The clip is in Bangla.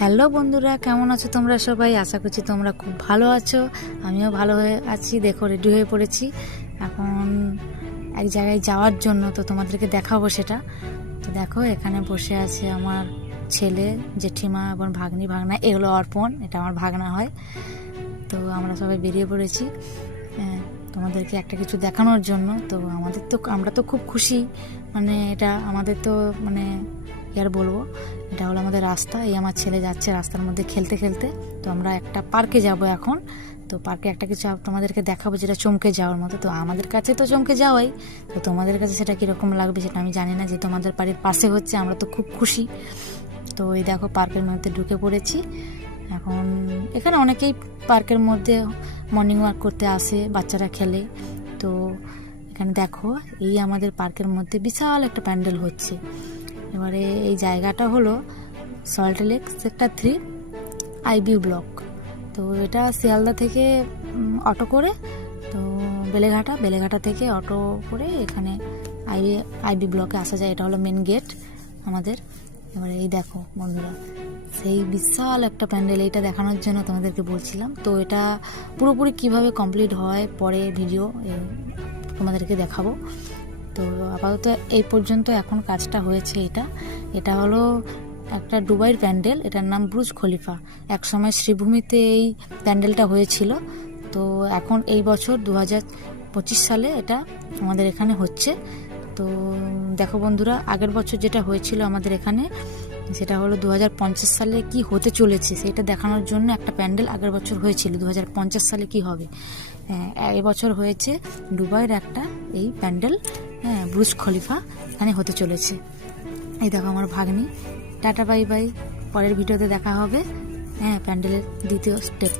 হ্যালো বন্ধুরা, কেমন আছো তোমরা সবাই? আশা করছি তোমরা খুব ভালো আছো। আমিও ভালো হয়ে আছি। দেখো, রেডি হয়ে পড়েছি এখন এক জায়গায় যাওয়ার জন্য, তো তোমাদেরকে দেখাবো সেটা। তো দেখো, এখানে বসে আছে আমার ছেলে, জেঠিমা এবং ভাগনা। এগুলো অর্পণ, এটা আমার ভাগনা হয়। তো আমরা সবাই বেরিয়ে পড়েছি তোমাদেরকে একটা কিছু দেখানোর জন্য। তো আমরা তো খুব খুশি, মানে এটা আমাদের তো মানে কি আর বলবো, এটা হলো আমাদের রাস্তা। এই আমার ছেলে যাচ্ছে রাস্তার মধ্যে খেলতে খেলতে। তো আমরা একটা পার্কে যাব এখন। তো পার্কে একটা কিছু তোমাদেরকে দেখাবো যেটা চমকে যাওয়ার মতো। তো আমাদের কাছে তো চমকে যাওয়াই, তো তোমাদের কাছে সেটা কীরকম লাগবে সেটা আমি জানি না। যে তোমাদের বাড়ির পাশে হচ্ছে, আমরা তো খুব খুশি। তো এই দেখো, পার্কের মধ্যে ঢুকে পড়েছি এখন। এখানে অনেকেই পার্কের মধ্যে মর্নিং ওয়াক করতে আসে, বাচ্চারা খেলে। তো এখানে দেখো, এই আমাদের পার্কের মধ্যে বিশাল একটা প্যান্ডেল হচ্ছে। এবারে এই জায়গাটা হলো সল্টলেক সেক্টর 3 আইবি ব্লক। তো এটা শিয়ালদা থেকে অটো করে, তো বেলেঘাটা থেকে অটো করে এখানে আইবি ব্লকে আসা যায়। এটা হলো মেন গেট আমাদের। এবারে এই দেখো বন্ধুরা, সেই বিশাল একটা প্যান্ডেল, এইটা দেখানোর জন্য তোমাদেরকে বলছিলাম। তো এটা পুরোপুরি কিভাবে কমপ্লিট হয় পরে ভিডিও তোমাদেরকে দেখাবো। তো আপাতত এই পর্যন্ত এখন কাজটা হয়েছে। এটা হলো একটা দুবাইয়ের প্যান্ডেল, এটার নাম বুর্জ খলিফা। একসময় শ্রীভূমিতে এই প্যান্ডেলটা হয়েছিল। তো এখন এই বছর 2025 সালে এটা আমাদের এখানে হচ্ছে। তো দেখো বন্ধুরা, আগের বছর যেটা হয়েছিল আমাদের এখানে, সেটা হলো 2050 সালে কি হতে চলেছে সেটা দেখানোর জন্য একটা প্যান্ডেল আগের বছর হয়েছিল। 2050 সালে কি হবে, এবছর হয়েছে দুবাইয়ের একটা এই প্যান্ডেল, বুর্জ খলিফা এখানে হতে চলেছে। এই দেখো আমার ভাগ্নি। টাটা বাই বাই, পরের ভিডিওতে দেখা হবে প্যান্ডেলের দ্বিতীয় স্টেপ।